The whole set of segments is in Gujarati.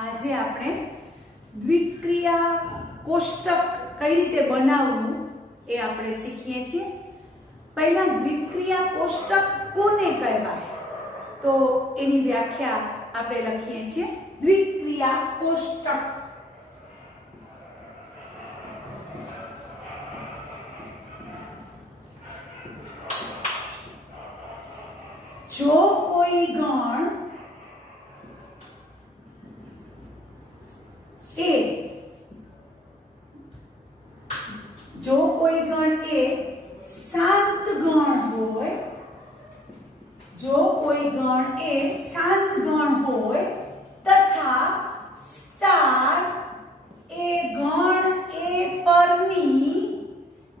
આજે આપણે દ્વિક્રિયા કોષ્ટક કઈ રીતે બનાવવું એ આપણે શીખીએ છીએ। પહેલા દ્વિક્રિયા કોષ્ટક કોને કહેવાય તો એની વ્યાખ્યા આપણે લખીએ છીએ। દ્વિક્રિયા કોષ્ટક जो कोई गण ए जो कोई गण ए शांत गण होय जो कोई गण ए शांत गण होय तथा स्टार ए गण ए परनी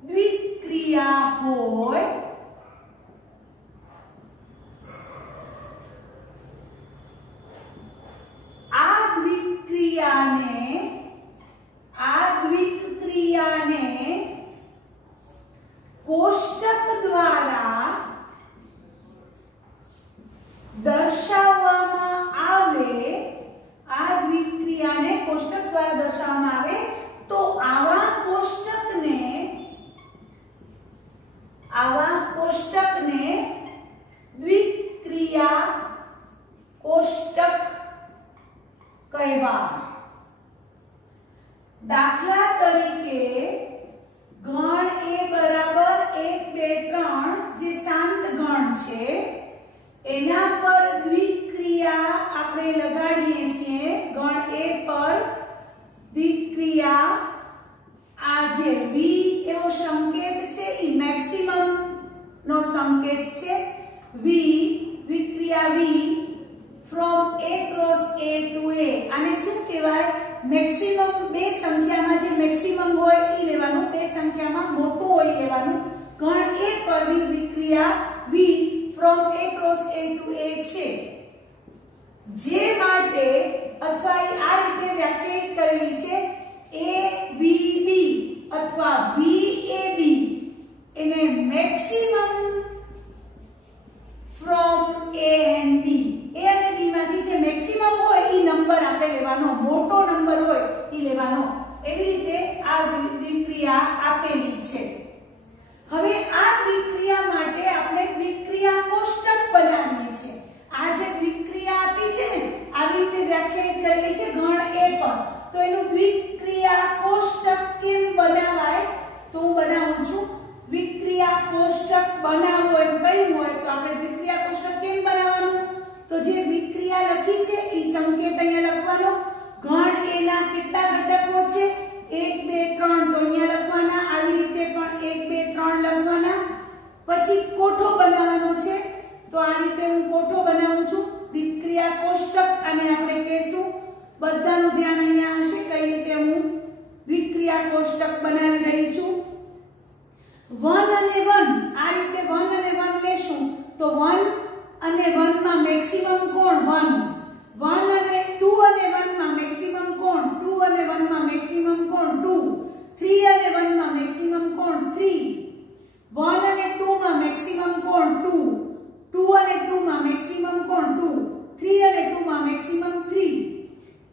द्विक्रिया होय द्विक्रिया ने कोष्टक द्वारा दर्शाववामां आवे आ द्विक्रिया ने कोष्टक द्वारा दर्शाववामां आवे तो आवा कोष्टक ने द्विक्रिया कोष्टक कहेवाय। दाखला तरीके गण ए बराबर 1 2 3 जे शांत गण छे एना पर द्विक्रिया આપણે લગાડીએ છીએ। ગણ ए પર દ્વિક્રિયા આ જે v એવો સંકેત છે ઈ મેક્સિમમ નો સંકેત છે। v દ્વિક્રિયા v from a cross a to a આને શું કહેવાય મેક્સિમમ બે સંખ્યામાં જે મેક્સિમમ હોય ઈ લેવાનું બે સંખ્યામાં મોટું હોય લેવાનું। ગણ a પરની દ્વિક્રિયા v from a cross a to a છે જે માટે અથવા આ રીતે વ્યાખ્યાયિત કરેલી છે a v b અથવા v a b એને maximum from a and b a અને b માંથી જે મેક્સિમમ હોય ઈ નંબર આપણે લેવાનો મોટો નંબર હોય ઈ લેવાનો એવી રીતે આ દ્વિક્રિયા આપેલી છે। હવે આ દ્વિક્રિયા માટે આપણે દ્વિક્રિયા કોષ્ટક બનાવીએ છીએ। આ જે દ્વિક્રિયા આપી છે ને આવી રીતે વ્યાખ્યાયિત કરેલી છે ગણ a પર તો એનું દ્વિક્રિયા કોષ્ટક કેમ બનાવાય તો હું બનાવું છું। દ્વિક્રિયા કોષ્ટક બનાવો એમ કહ્યું હોય તો આપણે દ્વિક્રિયા કોષ્ટક કેમ બનાવવાનું તો જે દ્વિક્રિયા લખી છે ઈ સંકેત અહીંયા લખવાનો। ગણ a ના કેટલા ઘટકો છે 1 2 3 તો અહીંયા લખવાના આવી રીતે પણ 1 2 3 લખવાના। પછી કોઠો બનાવવાનો છે તો આ રીતે હું કોઠો બનાવું છું દ્વિક્રિયા કોષ્ટક અને આપણે કહેશું બધાનું ધ્યાન અહીંયા હશે કઈ રીતે હું દ્વિક્રિયા કોષ્ટક બનાવી રહી છું। 1 અને 1 આ રીતે 1 અને 1 લેશું તો 1 અને 1 માં મેક્સિમમ કોણ 1 1 અને 2 અને 1 માં મેક્સિમમ કોણ 2 અને 1 માં મેક્સિમમ કોણ 2 3 અને 1 માં મેક્સિમમ કોણ 3 1 અને 2 માં મેક્સિમમ કોણ 2 2 અને 2 માં મેક્સિમમ કોણ 2 3 અને 2 માં મેક્સિમમ 3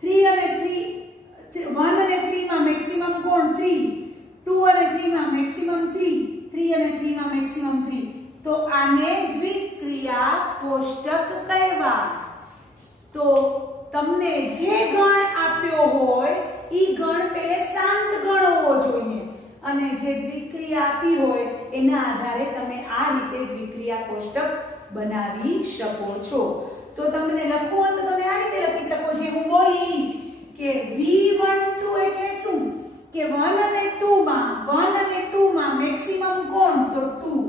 3 અને 3 1 અને 3 માં મેક્સિમમ કોણ 3 2 અને 3 માં મેક્સિમમ 3 3 અને 3 માં મેક્સિમમ 3 तो आने द्विक्रिया कोष्टक कहेवाय। तो तमने जे गण आप्यो होय ई गण पहले शांत गण होवो जोईए अने जे द्विक्रिया आपी होय एना आधारे तमे आ रीते द्विक्रिया कोष्टक बनावी शको छो। तो तमने लखવું હોય તો તમે આ રીતે લખી શકો જે હું બોલી કે v12 એટલે શું કે 1 અને 2 માં મેક્સિમમ કોણ તો 2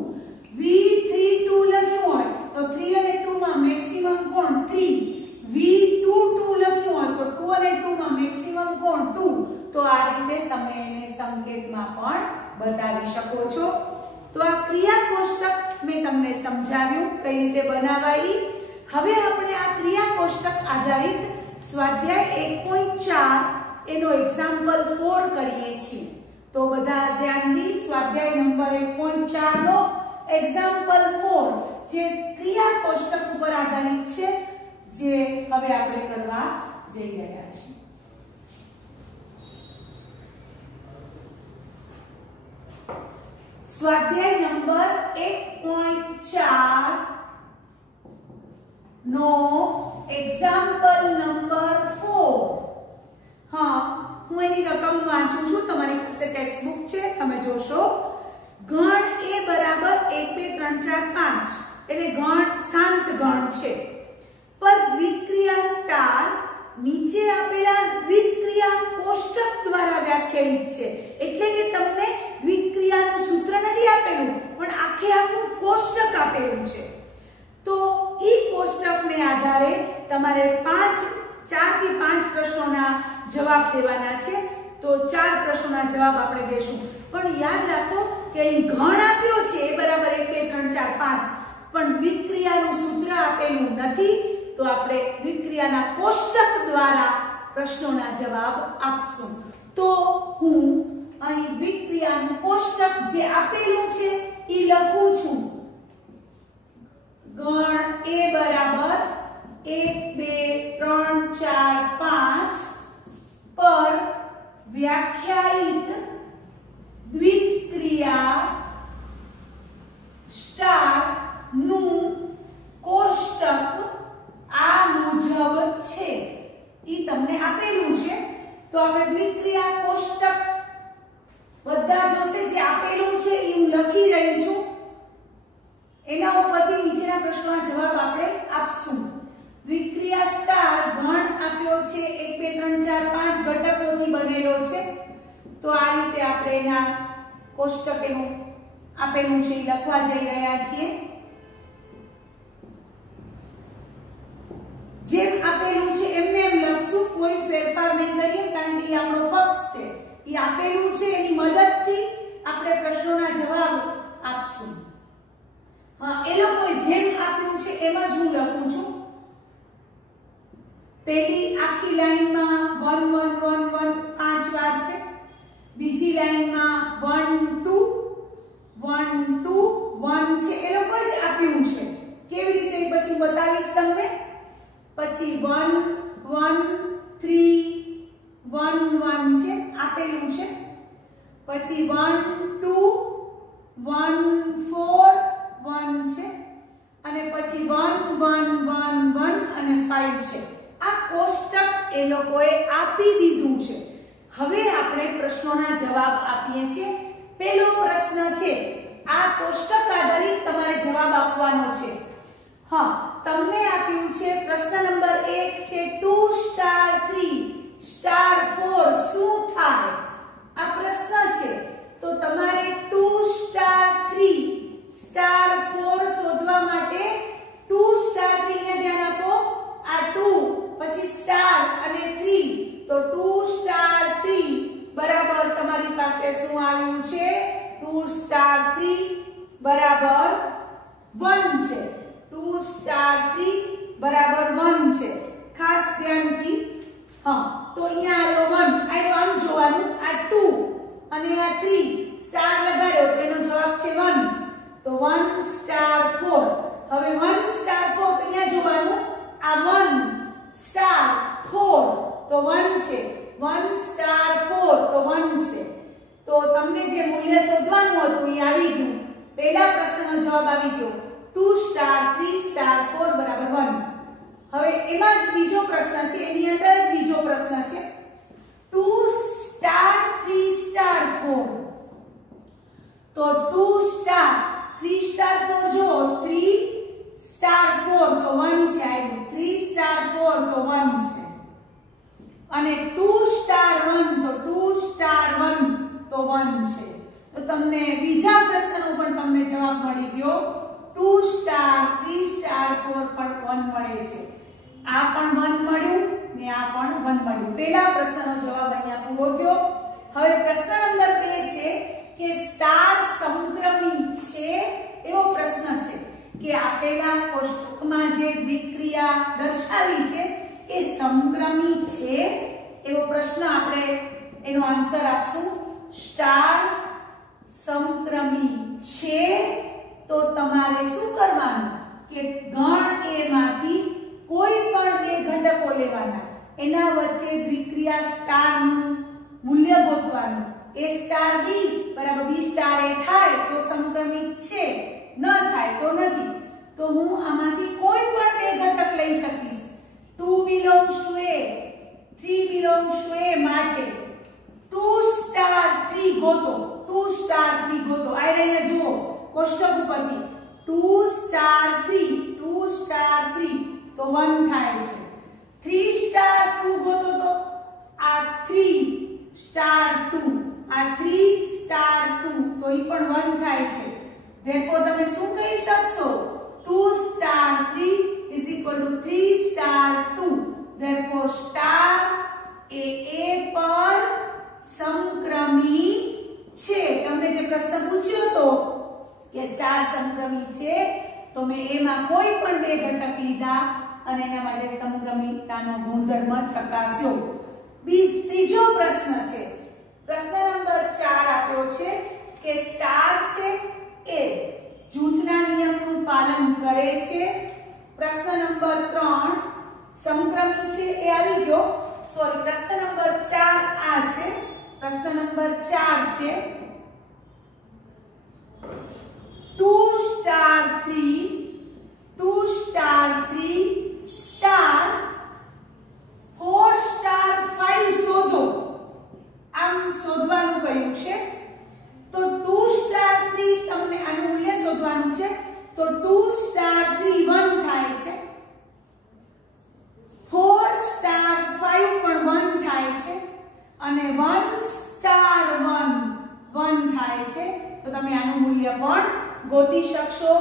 V32 લખ્યું હોય તો 3 અને 2 માં મેક્સિમમ કોણ 3 V22 લખ્યું હોય તો 2 અને 2 માં મેક્સિમમ કોણ 2 તો આ રીતે તમે એને સંકેતમાં પણ બતાવી શકો છો। તો આ ક્રિયા કોષ્ટક મેં તમને સમજાવ્યું કઈ રીતે બનાવાય। હવે આપણે આ ક્રિયા કોષ્ટક આધારિત સ્વાધ્યાય 1.4 એનો એક્ઝામ્પલ 4 કરીએ છીએ। તો બધા ધ્યાનથી સ્વાધ્યાય નંબર 1.4 નો एग्जाम्पल 4 જે ક્રિયા કોષ્ટક ઉપર આધારિત છે જે હવે આપણે કરવા જઈ રહ્યા છે. સ્વાધ્યાય નંબર 1.4 નો એક્ઝામ્પલ નંબર 4. હા, હું એની રકમ વાંચું છું. તમારી પાસે ટેક્સ્ટ બુક છે, તમે જોશો. ગણ A બરાબર 1 2 3 4 5 એટલે ગણ શાંત ગણ છે. પર દ્વિક્રિયા સ્ટાર નીચે આપેલા દ્વિક્રિયા કોષ્ટક દ્વારા વ્યાખ્યાયિત છે. એટલે કે તમને દ્વિક્રિયાનું સૂત્ર નથી આપેલું, પણ આખે આખું કોષ્ટક આપેલું છે. તો ઈ કોષ્ટકને આધારે તમારે 4 થી 5 પ્રશ્નોના જવાબ દેવાના છે. તો 4 પ્રશ્નોના જવાબ આપણે દેશું. પણ યાદ રાખો કે અહીં ગણ આપ્યો છે A બરાબર 1 2 3 4 5, પણ દ્વિક્રિયાનું સૂત્ર આપેલું નથી. તો આપણે દ્વિક્રિયાના કોષ્ટક દ્વારા પ્રશ્નોના જવાબ આપશું. તો હું અહીં દ્વિક્રિયાનું કોષ્ટક જે આપેલું છે એ લખું છું. ગણ A બરાબર 1 2 3 4 5 પર વ્યાખ્યાયિત દ્વિક્રિયા સ્ટાર નું કોષ્ટક આ મુજબ છે. ઈ તમને આપેલું છે. તો આપણે દ્વિક્રિયા કોષ્ટક બધા જોશે જે આપેલું છે એ હું લખી રહી છું. એના ઉપરથી નીચેના પ્રશ્નોના જવાબ આપણે આપશું. દ્વિક્રિયા સ્ટાર ઘન આપ્યો છે 1 2 3 4 5 ઘટકોથી બનેલો છે. તો આ રીતે આપણે એના કોષ્ટક એનું આપેલું છે એ લખવા જઈ રહ્યા છીએ. જેમ આપેલું છે એમને એમ લખશું, કોઈ ફેરફાર નહીં કરીએ, કારણ કે આપણો પક્ષ છે. એ આપેલું છે એની મદદથી આપણે પ્રશ્નોના જવાબ આપશું. હા, એ લોકોએ જેમ આપ્યું છે એમ જ હું લખું છું. પહેલી આખી લાઈનમાં 1 1 1 1 5 વાર છે. બીજી લાઈનમાં 1 2 1 2 1 છે. એ લોકોએ જ આપ્યું છે. કેવી રીતે પછી બતાવીશ તમને. પછી 1 1 3 1 1 છે આપેલું છે. પછી 1 2 1 4 1 છે અને પછી 1 1 1 1 અને 5 છે. આ કોષ્ટક એ લોકોએ આપી દીધું છે. હવે આપણે પ્રશ્નોના જવાબ આપીએ છીએ. પહેલો પ્રશ્ન છે, આ કોષ્ટક આધારિત તમારે જવાબ આપવાનો છે. હા, તમને આપ્યું છે પ્રશ્ન નંબર 1 છે 2 સ્ટાર 3 સ્ટાર 4 શું થાય? આ પ્રશ્ન છે. તો તમારે 2 સ્ટાર 3 સ્ટાર 4 શોધવા માટે 2 સ્ટાર 3 ને ધ્યાન આપો. આ 2 પછી સ્ટાર અને 3, તો 2 સ્ટાર 3 બરાબર તમારી પાસે શું આવ્યું છે? 2 સ્ટાર 3 બરાબર 1 છે. 2 સ્ટાર 3 બરાબર 1 છે. ખાસ ધ્યાનથી. હા, તો અહીંયા આલો 1, આનો આમ જોવાનું. આ 2 અને આ 3 સ્ટાર લગાડ્યો તો એનો જવાબ છે 1. તો 1 સ્ટાર 4. હવે 1 સ્ટાર 4 તો અહીંયા જોવાનું. આ 1 સ્ટાર 4 તો 1 છે. 1 સ્ટાર 4 તો 1 છે. તો તમને જે મૂલ્ય શોધવાનું હતું એ આવી ગયું. પહેલા પ્રશ્નનો જવાબ આવી ગયો. 2 સ્ટાર 3 સ્ટાર 4 બરાબર 1. હવે એમાં જ બીજો પ્રશ્ન છે, એની અંદર જ બીજો પ્રશ્ન છે 2 સ્ટાર 3 સ્ટાર 4. તો 2 સ્ટાર 3 સ્ટાર 4 જો 3 સ્ટાર 4 તો 1 છે આવ્યું. 3 સ્ટાર 4 તો 1 છે. અને 2 સ્ટાર 1 તો 2 સ્ટાર 1 તો 1 છે. તો તમને બીજા પ્રશ્નનો પણ તમને જવાબ મળી ગયો. 2 સ્ટાર 3 સ્ટાર 4 પણ 1 મળે છે. આ પણ 1 મળ્યું ને આ પણ 1 મળ્યું. પહેલા પ્રશ્નનો જવાબ અહીંયા પૂરો થયો. હવે પ્રશ્ન નંબર 2 છે કે સ્ટાર સમક્રમી છે એવો પ્રશ્ન છે કે આપેલા કોષ્ટકમાં જે દ્વિક્રિયા દર્શાવી છે એ સમક્રમી છે એવો પ્રશ્ન આપણે એનો આન્સર આપશું. સ્ટાર સમક્રમી છે તો તમારે શું કરવાનું કે ગણ A માંથી કોઈ પણ બે ઘટકો લેવાના. એના વચ્ચે દ્વિક્રિયા સ્ટારનું મૂલ્ય ગોતવાનું. A સ્ટાર B બરાબર B સ્ટાર A થાય તો સમક્રમિત છે, ન થાય તો નથી. તો હું આમાંથી કોઈ પણ બે ઘટક લઈ શકીશ. 2 belongs to A, 3 belongs to A માટે 2 સ્ટાર 3 ગોતો. 2 સ્ટાર 3 ગોતો. આ રહીને જુઓ કોષ્ટક ઉપરથી 2 સ્ટાર 3, 2 સ્ટાર 3 તો 1 થાય છે. 3 સ્ટાર 2 ગોતો તો આ 3 સ્ટાર 2, આ 3 સ્ટાર 2 તો ઈ પણ 1 થાય છે. therefore તમે શું કહી શકશો? 2 star 3 is equal to 3 star 2. therefore star A A પર સમક્રમી છે. તમને જે પ્રશ્ન પૂછ્યો હતો કે સ્ટાર સમક્રમી છે તો મેં એમાં કોઈ પણ બે ઘટક લીધા અને એના માટે સમક્રમિતતાનો ગુણધર્મ ચકાસ્યો. ત્રીજો પ્રશ્ન છે. પ્રશ્ન નંબર 4 આપ્યો છે કે સ્ટાર છે એ જૂથના નિયમનું પાલન કરે છે. પ્રશ્ન નંબર 3 સમક્રમી છે એ આવી ગયો. સોરી, પ્રશ્ન નંબર 4 આ છે. પ્રશ્ન નંબર 4 છે 2 સ્ટાર 3, 2 સ્ટાર 3 સ્ટાર 4 સ્ટાર 5 શોધો. આમ શોધવાનું કહ્યું છે. તો 2 સ્ટાર 3 તમને આનું મૂલ્ય શોધવાનું છે. તો 2 સ્ટાર 3 1 થાય છે. 4 સ્ટાર 5 પણ 1 થાય છે અને 1 સ્ટાર 1 1 થાય છે. તો તમે આનું મૂલ્ય પણ ગોતી શકશો.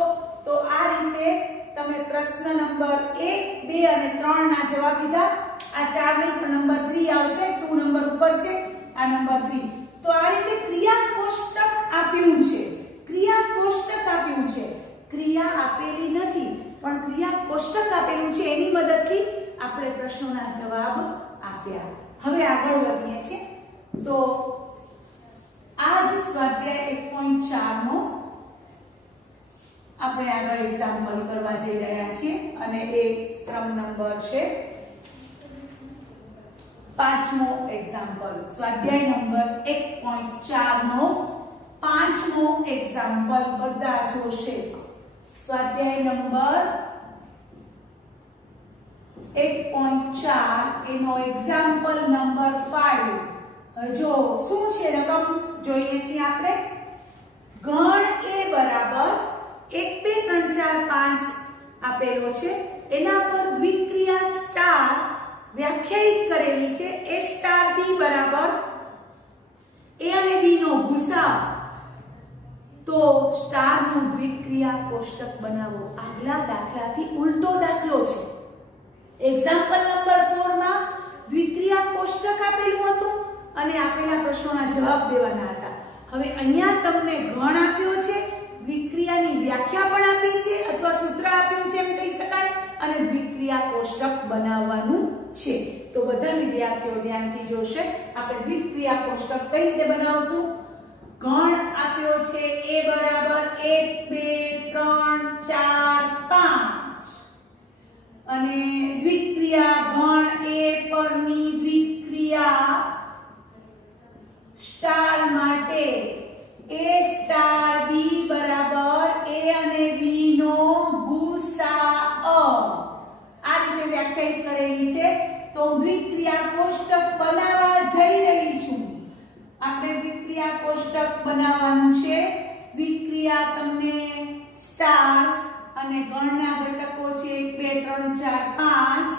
તો આ રીતે તમે પ્રશ્ન નંબર 1, 2 અને 3 ના જવાબ દીધા. આ 4 નહીં પણ નંબર 3 આવશે. 2 નંબર ઉપર છે, આ નંબર 3. તો આ રીતે ક્રિયા કોષ્ટક આપ્યું છે. ક્રિયા કોષ્ટક આપ્યું છે. ક્રિયા આપેલી નથી પણ ક્રિયા કોષ્ટક આપેલું છે. એની મદદથી આપણે પ્રશ્નોના જવાબ આપ્યા. હવે આગળ વધીએ છીએ. તો આ જ સ્વાધ્યાય 1.4 નો આપણે આગળ એક્ઝામ્પલ કરવા જઈ રહ્યા છીએ અને એ ક્રમ નંબર છે 5મો એક્ઝામ્પલ. સ્વાધ્યાય નંબર 1.4 નો 5મો એક્ઝામ્પલ બધા જોશે. સ્વાધ્યાય નંબર 1.4 એનો એક્ઝામ્પલ નંબર 5. જો શું છે રકમ જોઈએ છીએ આપણે. ઘણ A બરાબર 1 2 3 4 5 આપેલો છે. એના પર દ્વિક્રિયા સ્ટાર વ્યાખ્યાયિત કરેલી છે. A સ્ટાર B બરાબર A અને B નો ગુસાઅ. તો સ્ટાર નું દ્વિક્રિયા કોષ્ટક બનાવો. આગલા દાખલાથી ઉલટો દાખલો છે. એક્ઝામ્પલ નંબર 4 માં દ્વિક્રિયા કોષ્ટક આપેલું હતું અને આપેલા પ્રશ્નોના જવાબ દેવાના હતા. હવે અહીંયા તમને ઘણ આપ્યો છે, દ્વિક્રિયાની વ્યાખ્યા પણ આપી છે અથવા સૂત્ર આપ્યું છે એમ કહી શકાય અને દ્વિક્રિયા કોષ્ટક બનાવવાનું છે. તો બધા વિદ્યાર્થીઓ ધ્યાનથી જોશે. આપણે દ્વિક્રિયા કોષ્ટક કઈ રીતે બનાવશું? ઘણ આપ્યો છે A બરાબર 1 2 3 4 5 અને દ્વિક્રિયા ઘણ A પરની દ્વિક્રિયા સ્ટાર માટે A સ્ટાર B બરાબર A અને B નો ગુસાઅ આ રીતે વ્યાખ્યાયિત કરેલી છે. તો દ્વિક્રિયા કોષ્ટક બનાવવા જઈ રહી છું. આપણે દ્વિક્રિયા કોષ્ટક બનાવવાનું છે. દ્વિક્રિયા તમને સ્ટાર અને ગણના ઘટકો છે 1 2 3 4 5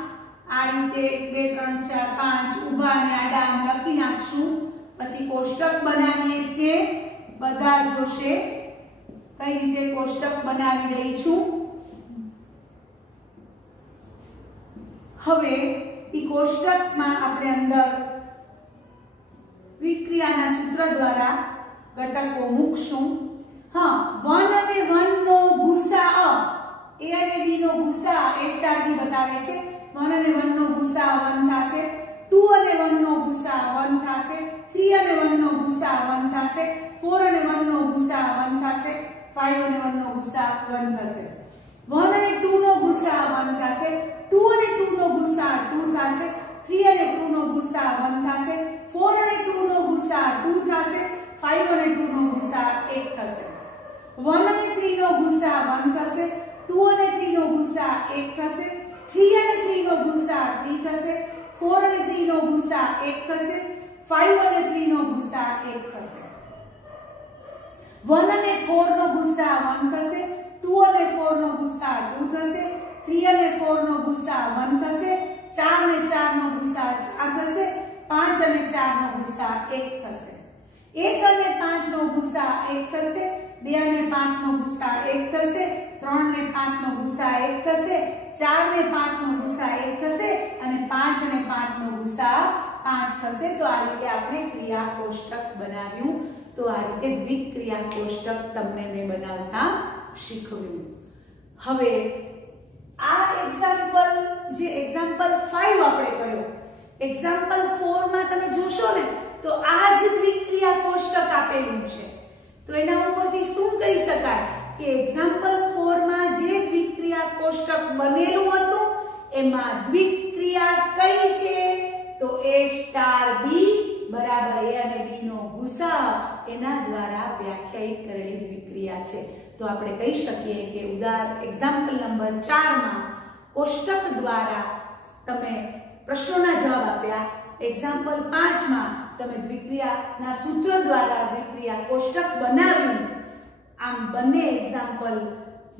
આ રીતે 1 2 3 4 5 ઊભા અને આડા આમ લખી નાખશું. પછી કોષ્ટક બનાવીએ છીએ. બધા જોશે કઈ રીતે કોષ્ટક બનાવી રહી છું. હવે ઈ કોષ્ટકમાં આપણે અંદર વિક્રિયાના સૂત્ર દ્વારા ઘટકો મૂકશું. હા, 1 અને 1 નો ગુસાઅ A અને B નો ગુસાઅ A સ્ટાર B બતાવે છે. 1 અને 1 નો ગુસાઅ 1 થશે. 2 અને 1 નો ગુસાઅ 1 થશે. 3 અને 1 નો ગુસાઅ 1 થશે. 4 અને 1 નો ગુસાઅ 1 થશે. 5 અને 1 નો ગુસાઅ 1 થશે. 1 અને 2 નો ગુસાઅ 1 થશે. 2 અને 2 નો ગુસાઅ 2 થશે. 3 અને 2 નો ગુસા 1 થશે, 4 અને 2 નો ગુસા 2 થશે, 5 અને 2 નો ગુસા 1 થશે, 1 અને 3 નો ગુસા 1 થશે, 2 અને 3 નો ગુસા 1 થશે, 3 અને 3 નો ગુસા 3 થશે, 4 અને 3 નો ગુસા 1 થશે, 5 અને 3 નો ગુસા 1 થશે, 1 અને 4 નો ગુસા 1 થશે, 2 અને 4 નો ગુસા 2 થશે, 3 અને 4 નો ગુસા 1 થશે, 4 અને 4 નો ગુસા 4 થશે, 5 અને 4 નો ગુસા 1 થશે, 1 અને 5 નો ગુસા 1 થશે, 2 અને 5 નો ગુસા 1 થશે, 3 અને 5 નો ગુસા 1 થશે, 4 અને 5 નો ગુસા 1 થશે અને 5 અને 5 નો ગુસા 5 થશે। તો આ રીતે આપણે ક્રિયા કોષ્ટક બનાવ્યું। તો આ રીતે દ્વિક્રિયા કોષ્ટક તમને મેં બનાવતા શીખવ્યું। હવે આ એક્ઝામ્પલ જે એક્ઝામ્પલ 5 આપણે કર્યો, એક્ઝામ્પલ 4 માં તમે જોશો ને તો આ જ દ્વિક્રિયા કોષ્ટક આપેલું છે। તો એના ઉપરથી શું કહી શકાય કે એક્ઝામ્પલ 4 માં જે દ્વિક્રિયા કોષ્ટક બનેલું હતું એમાં દ્વિક્રિયા કઈ છે? તો A સ્ટાર B બરાબર A અને B નો ગુસા એના દ્વારા વ્યાખ્યાયિત કરેલી દ્વિક્રિયા છે। તો આપણે કહી શકીએ કે એક્ઝામ્પલ નંબર 4 માં કોષ્ટક દ્વારા તમે પ્રશ્નોના જવાબ આપ્યા, એક્ઝામ્પલ 5 માં તમે દ્વિક્રિયાના સૂત્ર દ્વારા દ્વિક્રિયા કોષ્ટક બનાવ્યું। આમ બંને એક્ઝામ્પલ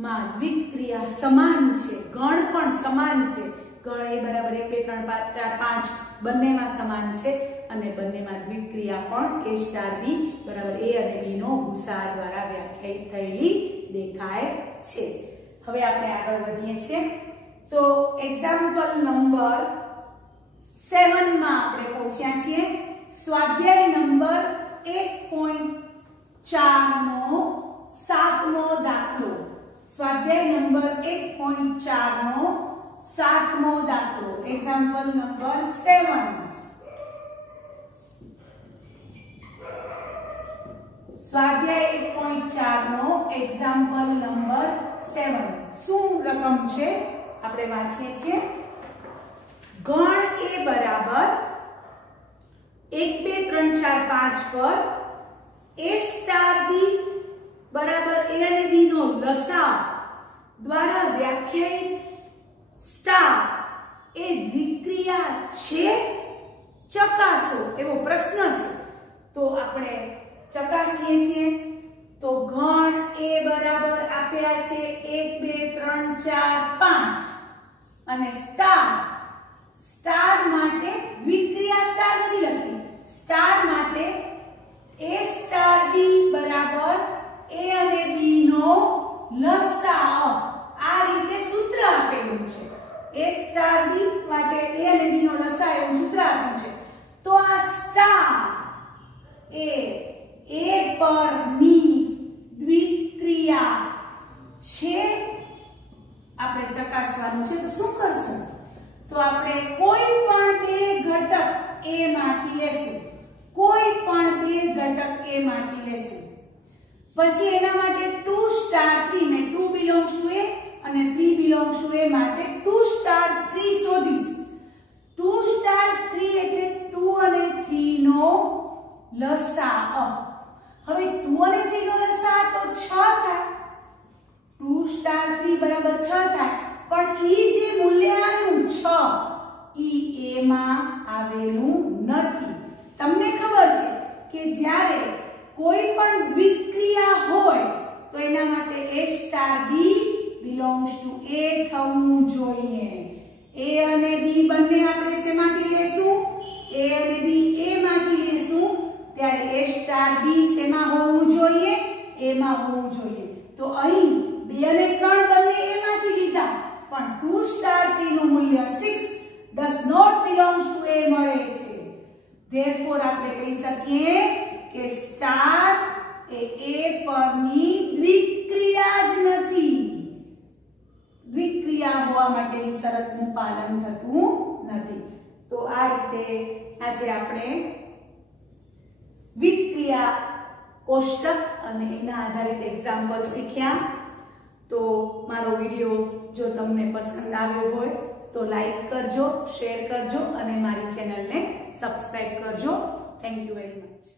માં દ્વિક્રિયા સમાન છે, ગણ પણ સમાન છે, ગણ A બરાબર 1 2 3 4 5 બંનેમાં સમાન છે અને બંનેમાં દ્વિક્રિયા પણ A સ્ટાર B બરાબર A અને B નો ગુસા દ્વારા વ્યાખ્યાયિત થયેલી દેખાય છે। હવે આપણે આગળ વધીએ છીએ। તો એક્ઝામ્પલ નંબર 7 માં આપણે પહોંચ્યા છીએ। સ્વાધ્યાય નંબર 1.4 નો 7મો દાખલો, સ્વાધ્યાય નંબર 1.4 નો 7મો દાખલો, એક્ઝામ્પલ નંબર 7। સ્વાધ્યાય 1.4 નો એક્ઝામ્પલ નંબર 7 શું રકમ છે આપણે વાંચીએ છીએ। ગણ A બરાબર 1 2 3 4 5 પર A સ્ટાર B બરાબર A અને B નો લસા દ્વારા વ્યાખ્યાયિત સ્ટાર એ દ્વિક્રિયા છે? ચકાસો એવો પ્રશ્ન છે। તો આપણે ચકાસીએ છીએ। તો ગણ A બરાબર આપ્યા છે 1 2 3 4 5 અને સ્ટાર માટે દ્વિક્રિયા સ્ટાર નથી લખી, સ્ટાર માટે A સ્ટાર B બરાબર A અને B નો લસાઅ આ રીતે સૂત્ર આપેલું છે। A સ્ટાર B માટે A અને B નો લસાઅ એવું સૂત્ર આપ્યું છે। તો આ સ્ટાર એ A પરની દ્વિક્રિયા છે? આપણે ચકાસવાનું છે। તો શું કરશું? તો આપણે કોઈ પણ બે ઘટક A માંથી લેશું, કોઈ પણ બે ઘટક A માંથી લેશું, પછી એના માટે 2 સ્ટાર 3 મેં 2 belongs to A અને 3 belongs to A માટે 2 સ્ટાર 3 શોધીશ। 2 સ્ટાર 3 એટલે 2 અને 3 નો લસાઅ। હવે 2 અને 3 નો લસાઅ તો 6 થાય, 2 સ્ટાર 3 બરાબર 6 થાય, પણ ઈ જે મૂલ્ય આવ્યું 6 ઈ A માં આવેલું નથી। તમને ખબર છે કે જ્યારે કોઈ પણ દ્વિક્રિયા હોય તો એના માટે A star B belongs to A થવું જોઈએ। A અને B બંને આપણે શેમાંથી લેશું? A અને B A માંથી લેશું, ત્યારે A સ્ટાર B શેમાં હોવું જોઈએ? A માં હોવું જોઈએ। તો અહીં 2 અને 3 બંને A માંથી લીધા, પણ 2 સ્ટાર 3 નું મૂલ્ય 6 does not belongs to A મળે છે। therefore આપણે કહી શકીએ કે સ્ટાર એ A પરની દ્વિક્રિયા જ નથી, દ્વિક્રિયા હોવા માટેની શરતનું પાલન થતું નથી। તો આ રીતે આજે આપણે દ્વિક્રિયા કોષ્ટક અને એના આધારિત એક્ઝામ્પલ શીખ્યા। તો મારો વિડિયો જો તમને પસંદ આવ્યો હોય તો લાઈક કરજો, શેર કરજો અને મારી ચેનલને સબસ્ક્રાઇબ કરજો. Thank you very much.